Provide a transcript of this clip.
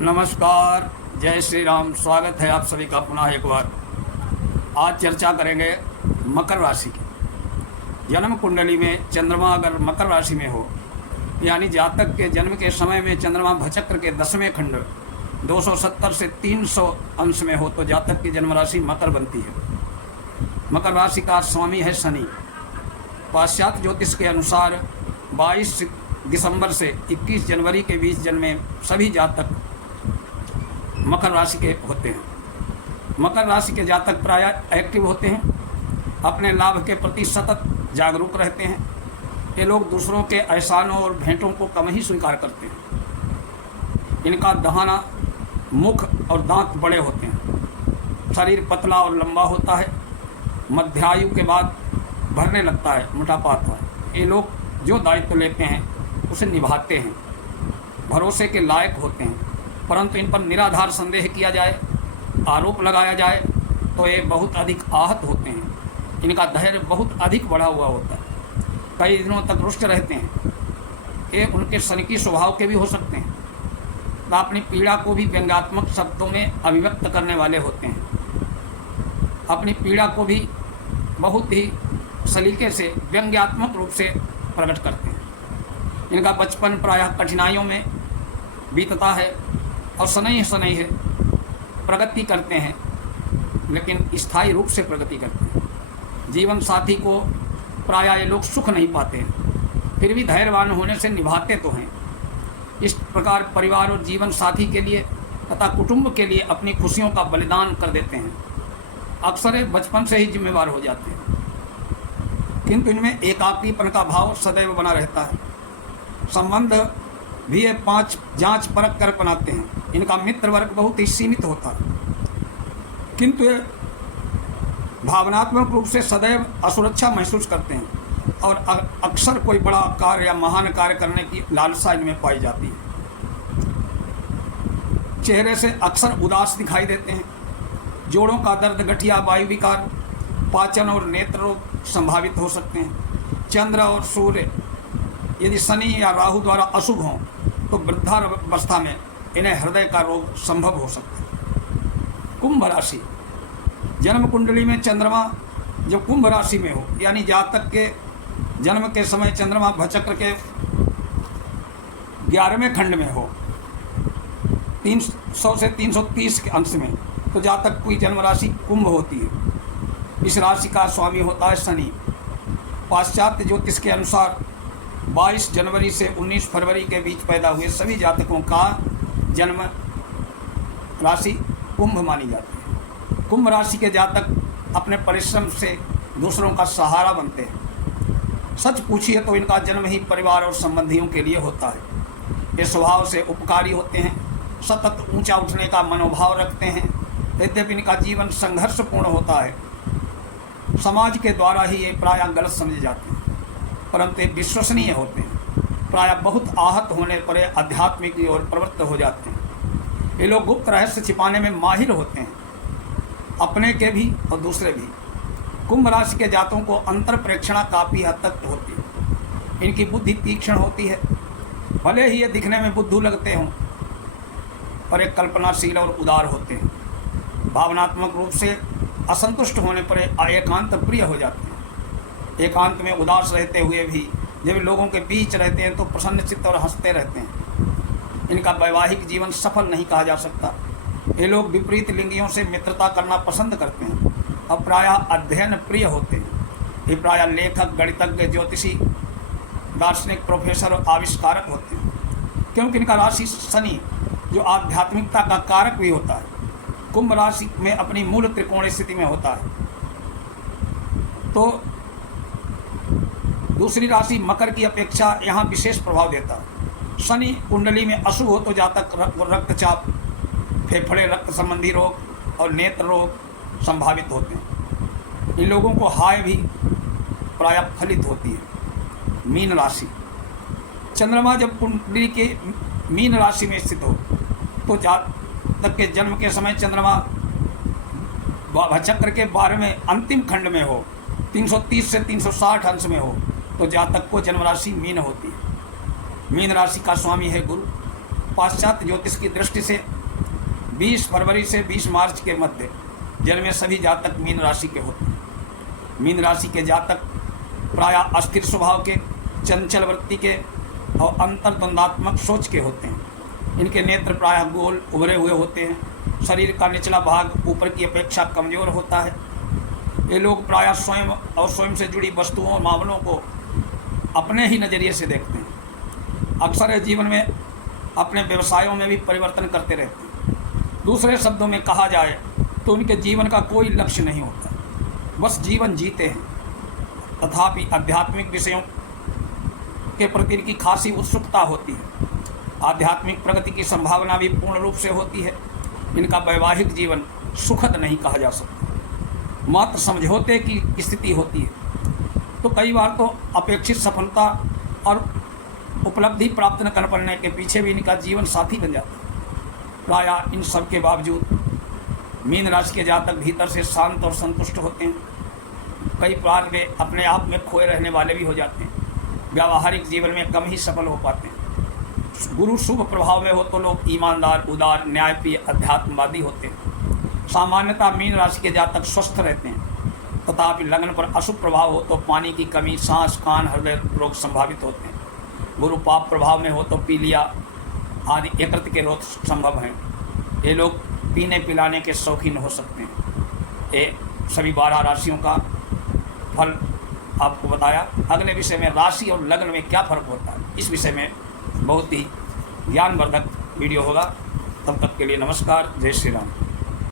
नमस्कार, जय श्री राम। स्वागत है आप सभी का पुनः एक बार। आज चर्चा करेंगे मकर राशि की। जन्म कुंडली में चंद्रमा अगर मकर राशि में हो, यानी जातक के जन्म के समय में चंद्रमा भचक्र के 10वें खंड 270 से 300 अंश में हो तो जातक की जन्म राशि मकर बनती है। मकर राशि का स्वामी है शनि। पाश्चात्य ज्योतिष के अनुसार 22 दिसंबर से 21 जनवरी के बीच जन्मे सभी जातक मकर राशि के होते हैं। मकर राशि के जातक प्रायः एक्टिव होते हैं, अपने लाभ के प्रति सतत जागरूक रहते हैं। ये लोग दूसरों के एहसानों और भेंटों को कम ही स्वीकार करते हैं। इनका दहाना, मुख और दांत बड़े होते हैं। शरीर पतला और लंबा होता है। मध्यायु के बाद भरने लगता है, मोटापा आता है। ये लोग जो दायित्व लेते हैं उसे निभाते हैं, भरोसे के लायक होते हैं। परंतु इन पर निराधार संदेह किया जाए, आरोप लगाया जाए तो ये बहुत अधिक आहत होते हैं। इनका धैर्य बहुत अधिक बढ़ा हुआ होता है। कई दिनों तक रुष्ट रहते हैं। ये उनके शनिकी स्वभाव के भी हो सकते हैं। तो अपनी पीड़ा को भी व्यंग्यात्मक शब्दों में अभिव्यक्त करने वाले होते हैं। अपनी पीड़ा को भी बहुत ही सलीके से व्यंग्यात्मक रूप से प्रकट करते हैं। इनका बचपन प्रायः कठिनाइयों में बीतता है और शनैः शनैः प्रगति करते हैं, लेकिन स्थायी रूप से प्रगति करते हैं। जीवन साथी को प्रायः ये लोग सुख नहीं पाते हैं, फिर भी धैर्यवान होने से निभाते तो हैं। इस प्रकार परिवार और जीवन साथी के लिए तथा कुटुंब के लिए अपनी खुशियों का बलिदान कर देते हैं। अक्सर ये बचपन से ही जिम्मेवार हो जाते हैं, किंतु इनमें एकाकीपन का भाव सदैव बना रहता है। संबंध भी ये 5 जांच परख कर बनाते हैं। इनका मित्र वर्ग बहुत ही सीमित होता है, किंतु ये भावनात्मक रूप से सदैव असुरक्षा महसूस करते हैं और अक्सर कोई बड़ा कार्य या महान कार्य करने की लालसा इनमें पाई जाती है। चेहरे से अक्सर उदास दिखाई देते हैं। जोड़ों का दर्द, गठिया, वायु विकार, पाचन और नेत्र रोग संभावित हो सकते हैं। चंद्र और सूर्य यदि शनि या राहु द्वारा अशुभ हों तो वृद्धावस्था में इन्हें हृदय का रोग संभव हो सकता है। कुंभ राशि। जन्म कुंडली में चंद्रमा जब कुंभ राशि में हो, यानी जातक के जन्म के समय चंद्रमा भचक्र के 11वें खंड में हो, 300 से 330 के अंश में, तो जातक की जन्म राशि कुंभ होती है। इस राशि का स्वामी होता है शनि। पाश्चात्य ज्योतिष के अनुसार 22 जनवरी से 19 फरवरी के बीच पैदा हुए सभी जातकों का जन्म राशि कुंभ मानी जाती है। कुंभ राशि के जातक अपने परिश्रम से दूसरों का सहारा बनते हैं। सच पूछिए तो इनका जन्म ही परिवार और संबंधियों के लिए होता है। ये स्वभाव से उपकारी होते हैं, सतत ऊंचा उठने का मनोभाव रखते हैं। यद्यपि इनका जीवन संघर्षपूर्ण होता है, समाज के द्वारा ही ये प्रायः गलत समझे जाते हैं, परंतु ये विश्वसनीय होते हैं। प्रायः बहुत आहत होने पर आध्यात्मिक की ओर प्रवृत्त हो जाते हैं। ये लोग गुप्त रहस्य छिपाने में माहिर होते हैं, अपने के भी और दूसरे भी। कुंभ राशि के जातकों को अंतर प्रेक्षणा काफ़ी हद तक होती है। इनकी बुद्धि तीक्ष्ण होती है। भले ही ये दिखने में बुद्धू लगते हों, पर एक कल्पनाशील और उदार होते हैं। भावनात्मक रूप से असंतुष्ट होने पर एकांत प्रिय हो जाते हैं। एकांत में उदास रहते हुए भी जब लोगों के बीच रहते हैं तो प्रसन्नचित्त और हंसते रहते हैं। इनका वैवाहिक जीवन सफल नहीं कहा जा सकता। ये लोग विपरीत लिंगियों से मित्रता करना पसंद करते हैं और प्रायः अध्ययन प्रिय होते हैं। ये प्रायः लेखक, गणितज्ञ, ज्योतिषी, दार्शनिक, प्रोफेसर और आविष्कारक होते हैं, क्योंकि इनका राशि शनि जो आध्यात्मिकता का कारक भी होता है, कुंभ राशि में अपनी मूल त्रिकोणीय स्थिति में होता है। तो दूसरी राशि मकर की अपेक्षा यहाँ विशेष प्रभाव देता है। शनि कुंडली में अशुभ हो तो जातक रक्तचाप, फेफड़े, रक्त संबंधी रोग और नेत्र रोग संभावित होते हैं। इन लोगों को हाय भी प्रायः फलित होती है। मीन राशि। चंद्रमा जब कुंडली के मीन राशि में स्थित हो तो जातक के जन्म के समय चंद्रमा भचक्र के 12वें अंतिम खंड में हो, 330 से 360 अंश में हो, तो जातक को जन्म राशि मीन होती है। मीन राशि का स्वामी है गुरु। पाश्चात्य ज्योतिष की दृष्टि से 20 फरवरी से 20 मार्च के मध्य जिनमें सभी जातक मीन राशि के होते हैं। मीन राशि के जातक प्रायः अस्थिर स्वभाव के, चंचल वृत्ति के और अंतर्द्वंदात्मक सोच के होते हैं। इनके नेत्र प्रायः गोल उभरे हुए होते हैं। शरीर का निचला भाग ऊपर की अपेक्षा कमजोर होता है। ये लोग प्रायः स्वयं और स्वयं से जुड़ी वस्तुओं और मामलों को अपने ही नज़रिए से देखते हैं। अक्सर ये जीवन में अपने व्यवसायों में भी परिवर्तन करते रहते हैं। दूसरे शब्दों में कहा जाए तो उनके जीवन का कोई लक्ष्य नहीं होता, बस जीवन जीते हैं। तथापि आध्यात्मिक विषयों के प्रति इनकी खासी उत्सुकता होती है। आध्यात्मिक प्रगति की संभावना भी पूर्ण रूप से होती है। इनका वैवाहिक जीवन सुखद नहीं कहा जा सकता, मात्र समझौते की स्थिति होती है। तो कई बार तो अपेक्षित सफलता और उपलब्धि प्राप्त न कर पाने के पीछे भी इनका जीवन साथी बन जाता है। प्रायः इन सब के बावजूद मीन राशि के जातक भीतर से शांत और संतुष्ट होते हैं। कई बार वे अपने आप में खोए रहने वाले भी हो जाते हैं। व्यावहारिक जीवन में कम ही सफल हो पाते हैं। गुरु शुभ प्रभाव में हो तो लोग ईमानदार, उदार, न्यायप्रिय, अध्यात्मवादी होते हैं। सामान्यतः मीन राशि के जातक स्वस्थ रहते हैं। तथापि लग्न पर अशुभ प्रभाव हो तो पानी की कमी, सांस, कान, हृदय रोग संभावित होते हैं। गुरु पाप प्रभाव में हो तो पीलिया आदि यकृत के रोग संभव हैं। ये लोग पीने पिलाने के शौकीन हो सकते हैं। ये सभी 12 राशियों का फल आपको बताया। अगले विषय में राशि और लग्न में क्या फर्क होता है, इस विषय में बहुत ही ज्ञानवर्धक वीडियो होगा। तब तक के लिए नमस्कार, जय श्री राम।